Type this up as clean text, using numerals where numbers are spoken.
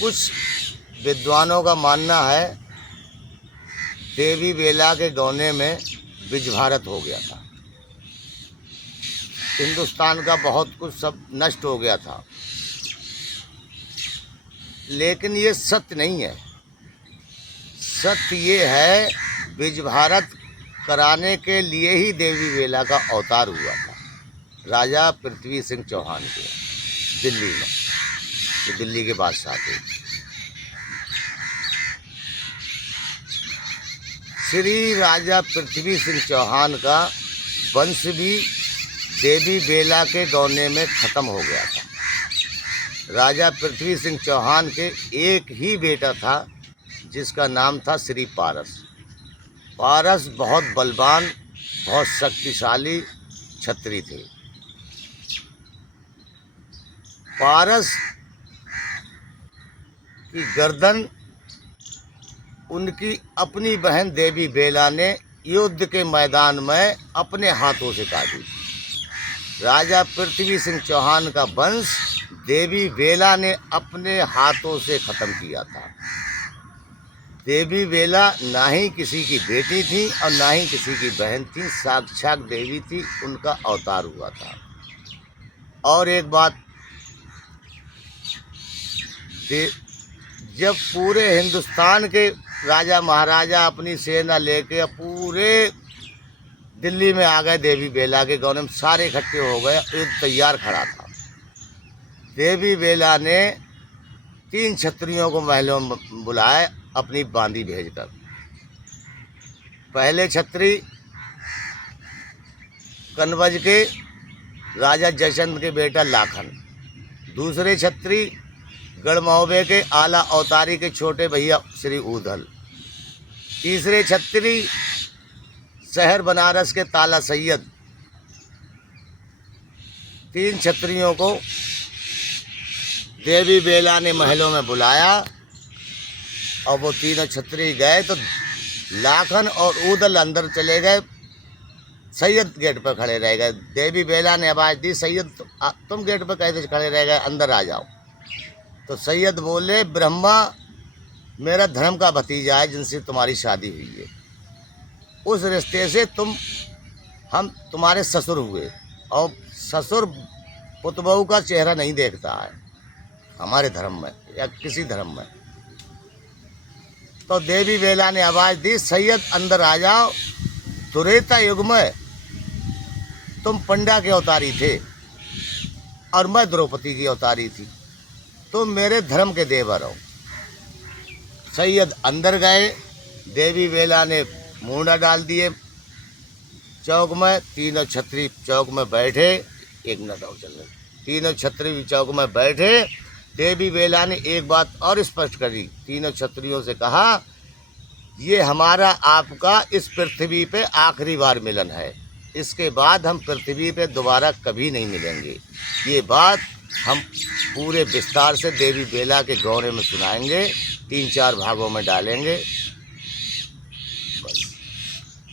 कुछ विद्वानों का मानना है देवी बेला के गौने में विज भारत हो गया था, हिंदुस्तान का बहुत कुछ सब नष्ट हो गया था। लेकिन ये सत्य नहीं है। सत्य ये है विज भारत कराने के लिए ही देवी बेला का अवतार हुआ था राजा पृथ्वी सिंह चौहान के दिल्ली में, जो दिल्ली के बादशाह थे। श्री राजा पृथ्वी सिंह चौहान का वंश भी देवी बेला के गौने में ख़त्म हो गया था। राजा पृथ्वी सिंह चौहान के एक ही बेटा था जिसका नाम था श्री पारस। पारस बहुत बलवान, बहुत शक्तिशाली क्षत्रिय थे। पारस की गर्दन उनकी अपनी बहन देवी बेला ने युद्ध के मैदान में अपने हाथों से काटी। राजा पृथ्वी सिंह चौहान का वंश देवी बेला ने अपने हाथों से ख़त्म किया था। देवी बेला ना ही किसी की बेटी थी और ना ही किसी की बहन थी, साक्षात देवी थी, उनका अवतार हुआ था। और एक बात, जब पूरे हिंदुस्तान के राजा महाराजा अपनी सेना लेके पूरे दिल्ली में आ गए, देवी बेला के गौने में सारे इकट्ठे हो गए, युद्ध तैयार खड़ा था। देवी बेला ने 3 क्षत्रियों को महलों में बुलाए अपनी बांदी भेजकर। पहले क्षत्रिय कनवज के राजा जयचंद के बेटा लाखन, दूसरे क्षत्रिय गढ़महोबे के आला अवतारी के छोटे भैया श्री ऊधल, तीसरे क्षत्रिय शहर बनारस के ताला सैयद। 3 क्षत्रियों को देवी बेला ने महलों में बुलाया और वो तीनों क्षत्रिय गए तो लाखन और ऊदल अंदर चले गए, सैयद गेट पर खड़े रह गए। देवी बेला ने आवाज़ दी, सैयद तुम गेट पर कैसे खड़े रह गए, अंदर आ जाओ। तो सैयद बोले, ब्रह्मा मेरा धर्म का भतीजा है जिनसे तुम्हारी शादी हुई है, उस रिश्ते से हम तुम्हारे ससुर हुए, और ससुर पुतबहू का चेहरा नहीं देखता है हमारे धर्म में या किसी धर्म में। तो देवी बेला ने आवाज़ दी, सैयद अंदर आ जाओ, त्रेता युग में तुम पंडा के अवतारी थे और मैं द्रौपदी की अवतारी थी, तुम मेरे धर्म के देवर हो। सैयद अंदर गए, देवी बेला ने मुंडा डाल दिए चौक में, तीनों क्षत्रिय चौक में बैठे। 1 मिनट और चल रहे, तीनों क्षत्रिय चौक में बैठे। देवी बेला ने एक बात और स्पष्ट करी, तीनों क्षत्रियों से कहा, ये हमारा आपका इस पृथ्वी पे आखिरी बार मिलन है, इसके बाद हम पृथ्वी पे दोबारा कभी नहीं मिलेंगे। ये बात हम पूरे विस्तार से देवी बेला के गौने में सुनाएंगे, 3-4 भागों में डालेंगे।